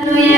Aleluya.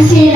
Francia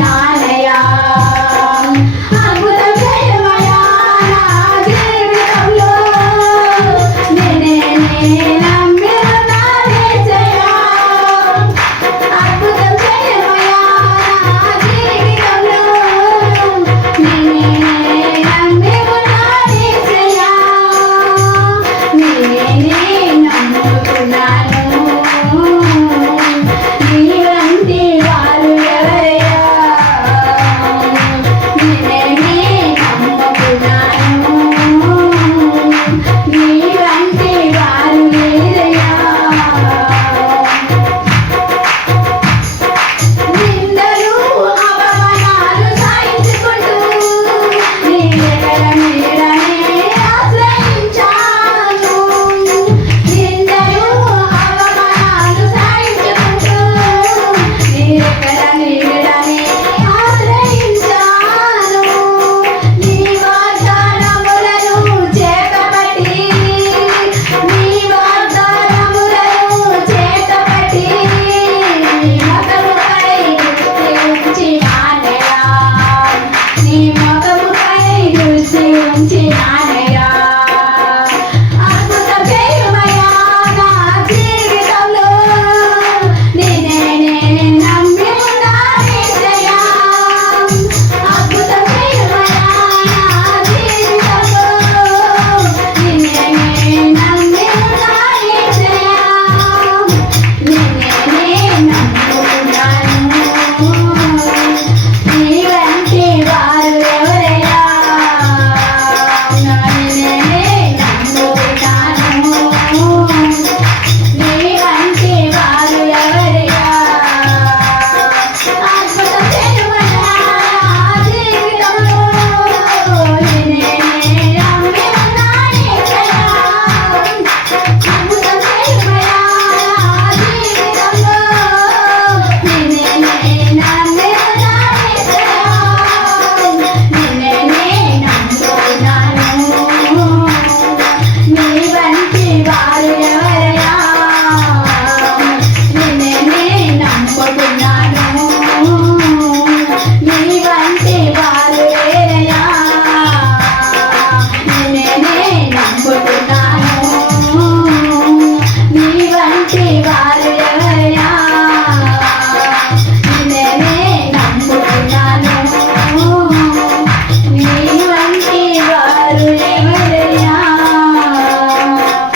Mata.